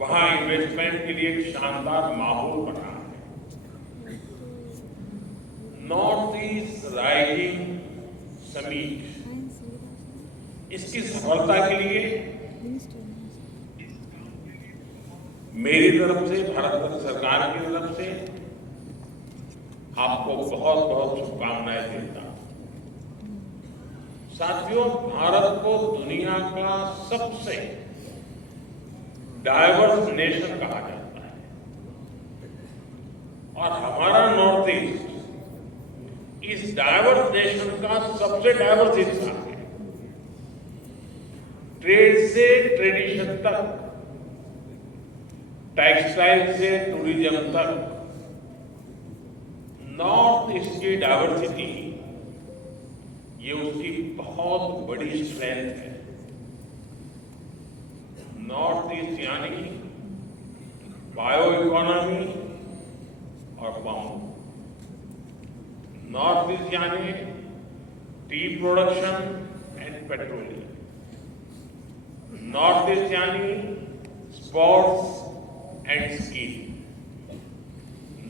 वहां इन्वेस्टमेंट के लिए एक शानदार माहौल बना है। नॉर्थ ईस्ट राइजिंग समिट, इसकी सफलता के लिए मेरी तरफ से, भारत सरकार की तरफ से आपको बहुत बहुत शुभकामनाएं देता हूं। साथियों, भारत को दुनिया का सबसे डाइवर्स नेशन कहा जाता है और हमारा नॉर्थ ईस्ट इस डाइवर्स नेशन का सबसे डाइवर्स हिस्सा है। ट्रेड से ट्रेडिशन तक, टेक्सटाइल से टूरिज्म तक, नॉर्थ ईस्ट की डाइवर्सिटी ये उसकी बहुत बड़ी स्ट्रेंथ है। नॉर्थ ईस्ट यानी बायो इकोनॉमी और पाम, नॉर्थ ईस्ट यानी tea production and petroleum, north east यानी sports and skiing,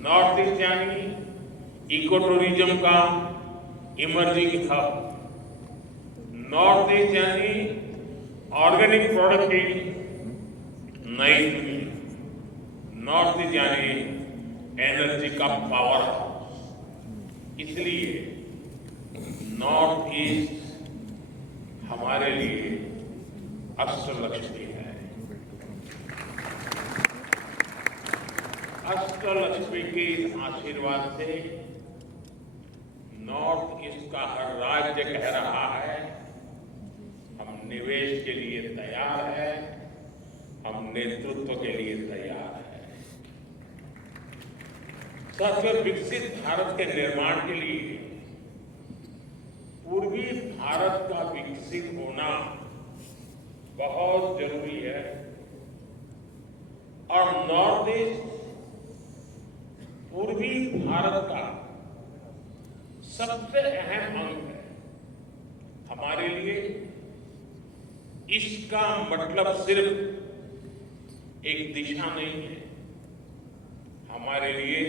north east यानी इको टूरिज्म का इमर्जिंग हब, नॉर्थ ईस्ट यानी ऑर्गेनिक प्रोडक्ट की नई दुनिया, नॉर्थ ईस्ट यानी एनर्जी का पावर हाउस। इसलिए नॉर्थ ईस्ट हमारे लिए अष्टलक्ष्मी है। अष्टलक्ष्मी के इस आशीर्वाद से नॉर्थ ईस्ट का हर राज्य कह रहा है हम निवेश के लिए तैयार है, हम नेतृत्व के लिए तैयार है। साथियों, विकसित भारत के निर्माण के लिए पूर्वी भारत का विकसित होना बहुत जरूरी है और नॉर्थ ईस्ट पूर्वी भारत का सबसे अहम अंग है। हमारे लिए इसका मतलब सिर्फ एक दिशा नहीं है, हमारे लिए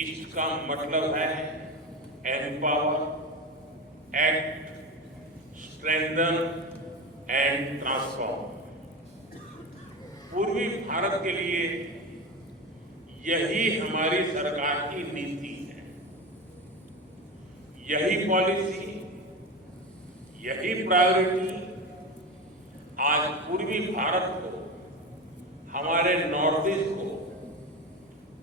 इसका मतलब है empower, act, strengthen and transform. पूर्वी भारत के लिए यही हमारी सरकार की नीति है, यही पॉलिसी, यही प्रायोरिटी आज पूर्वी भारत को, हमारे नॉर्थ ईस्ट को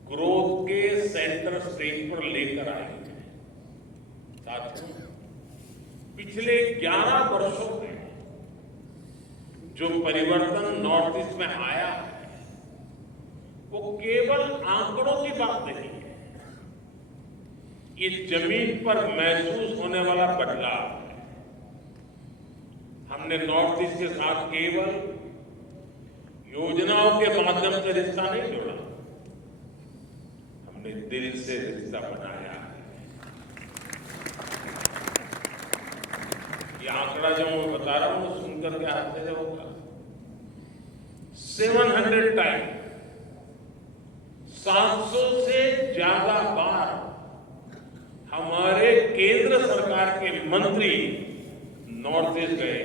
ग्रोथ के सेंटर स्टेज पर लेकर आए हैं। साथियों, पिछले 11 वर्षों में जो परिवर्तन नॉर्थ ईस्ट में आया है वो केवल आंकड़ों की बात नहीं है, इस जमीन पर महसूस होने वाला बदलाव है। हमने नॉर्थ ईस्ट के साथ केवल योजनाओं के माध्यम से रिश्ता नहीं जोड़ा, हमने दिल से रिश्ता बनाया है। ये आंकड़ा जो मैं बता रहा हूं सुनकर के आश्चर्य होगा। 700 टाइम, 700 से ज्यादा बार हमारे केंद्र सरकार के मंत्री नॉर्थ ईस्ट गए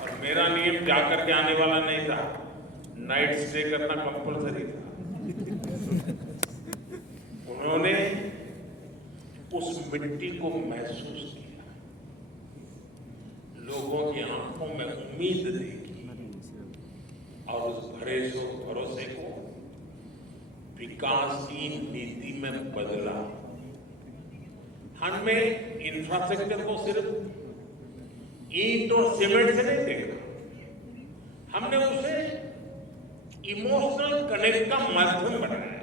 और मेरा नियम जाकर के आने वाला नहीं था, नाइट स्टे करना कंपलसरी था। उन्होंने उस मिट्टी को महसूस किया, लोगों की आंखों में उम्मीद देखी और उस भरोसे को विकास की नीति में बदला। हमें इंफ्रास्ट्रक्चर को सिर्फ ईंट और सीमेंट से नहीं देखा, हमने उसे इमोशनल कनेक्ट का माध्यम बनाया।